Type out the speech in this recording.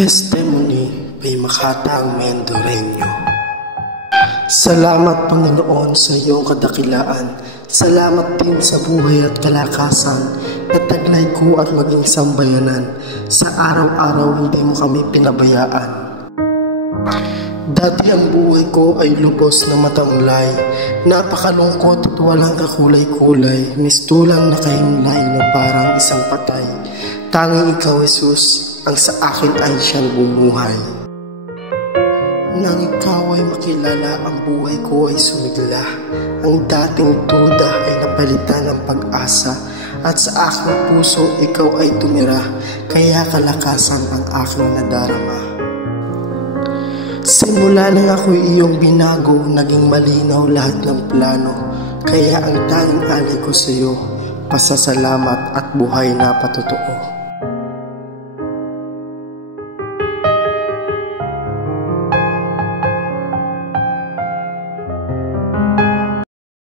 Testimony by Makatang Mendoreño. Salamat Panginoon sa iyong kadakilaan. Salamat din sa buhay at kalakasan na taglay ko at maging sambayanan. Sa araw-araw hindi mo kami pinabayaan. Dati ang buhay ko ay lubos na matamlay, napakalungkot at walang kakulay-kulay, mistulang nakahimlay na parang isang patay. Tanging ikaw, Jesus, ang sa akin ay siyang bumuhay. Nang ikaw ay makilala, ang buhay ko ay sumigla. Ang dating duda ay napalitan ng pag-asa, at sa aking puso ikaw ay tumira, kaya kalakasan ang aking nadarama. Simula nang ako'y iyong binago, naging malinaw lahat ng plano, kaya ang tanging alay ko sa iyo, pasasalamat at buhay na patotoo.